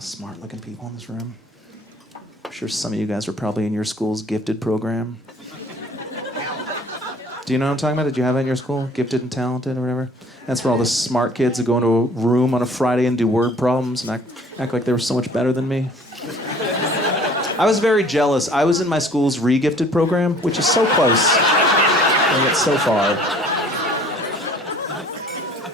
Smart-looking people in this room. I'm sure some of you guys were probably in your school's gifted program. Do you know what I'm talking about? Did you have it in your school? Gifted and talented or whatever? That's where all the smart kids that go into a room on a Friday and do word problems and act like they were so much better than me. I was very jealous. I was in my school's re-gifted program, which is so close, and yet so far.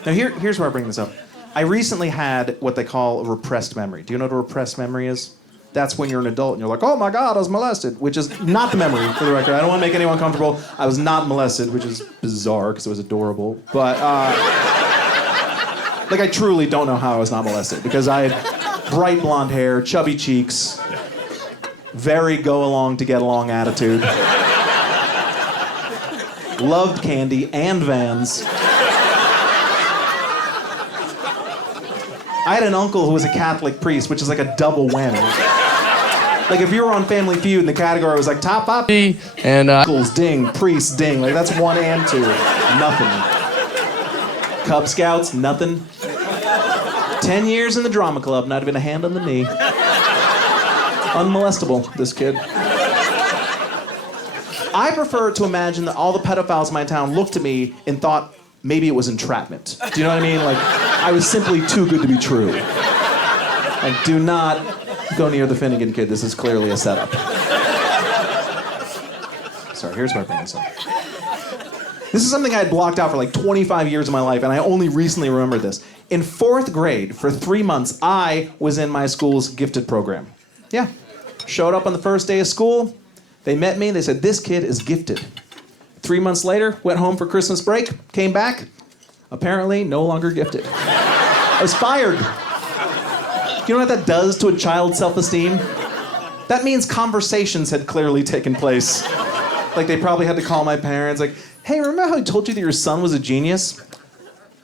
Now here's where I bring this up. I recently had what they call a repressed memory. Do you know what a repressed memory is? That's when you're an adult and you're like, oh my God, I was molested, which is not the memory, for the record. I don't want to make anyone comfortable. I was not molested, which is bizarre because it was adorable. But, like, I truly don't know how I was not molested because I had bright blonde hair, chubby cheeks, very go-along-to-get-along attitude, loved candy and Vans. I had an uncle who was a Catholic priest, which is like a double whammy. Like if you were on Family Feud and the category was like top 5 and uncles ding, priests ding, like that's 1 and 2, nothing. Cub Scouts, nothing. 10 years in the drama club, not even a hand on the knee. Unmolestable, this kid. I prefer to imagine that all the pedophiles in my town looked at me and thought maybe it was entrapment. Do you know what I mean? Like, I was simply too good to be true. Like, do not go near the Finnegan kid. This is clearly a setup. Sorry, here's where I bring this up. This is something I had blocked out for like 25 years of my life, and I only recently remembered this. In 4th grade, for 3 months, I was in my school's gifted program. Yeah. Showed up on the first day of school. They met me. They said, this kid is gifted. 3 months later, went home for Christmas break, came back, apparently no longer gifted. I was fired. You know what that does to a child's self-esteem? That means conversations had clearly taken place. Like they probably had to call my parents, like, hey, remember how I told you that your son was a genius?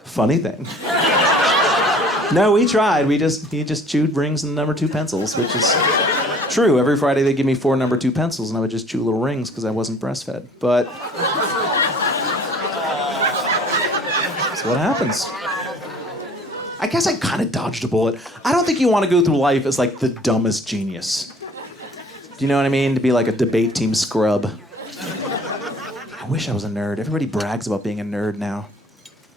Funny thing. No, we tried. He just chewed rings and number 2 pencils, which is true. Every Friday they give me 4 number 2 pencils and I would just chew little rings because I wasn't breastfed. But that's what happens. I guess I kind of dodged a bullet. I don't think you want to go through life as like the dumbest genius. Do you know what I mean? To be like a debate team scrub. I wish I was a nerd. Everybody brags about being a nerd now.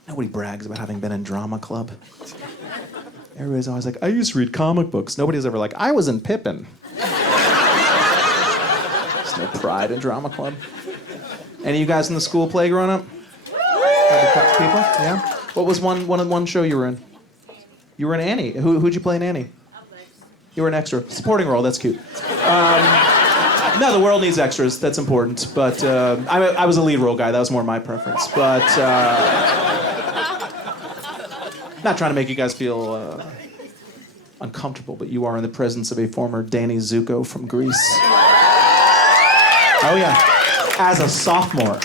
Nobody brags about having been in drama club. Everybody's always like, I used to read comic books. Nobody's ever like, I was in Pippin. There's no pride in drama club. Any of you guys in the school play growing up? Had to talk to people? Yeah? What was one show you were in? You were in Annie. Who'd you play in Annie? You were an extra. Supporting role, that's cute. No, the world needs extras. That's important. But I was a lead role guy. That was more my preference. But not trying to make you guys feel uncomfortable, but you are in the presence of a former Danny Zuko from Greece. Oh, yeah. As a sophomore.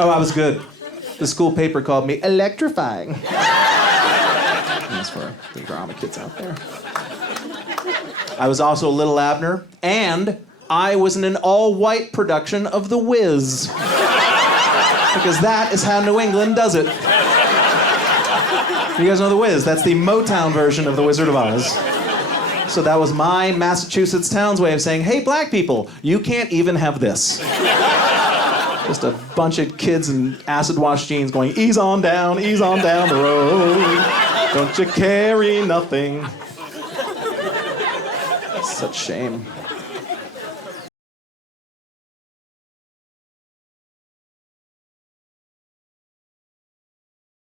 Oh, I was good. The school paper called me electrifying. That's for the drama kids out there. I was also Little Abner, and I was in an all-white production of The Wiz. Because that is how New England does it. You guys know The Wiz? That's the Motown version of The Wizard of Oz. So that was my Massachusetts town's way of saying, hey, black people, you can't even have this. Just a bunch of kids in acid-wash jeans going, ease on down the road. Don't you carry nothing. Such shame.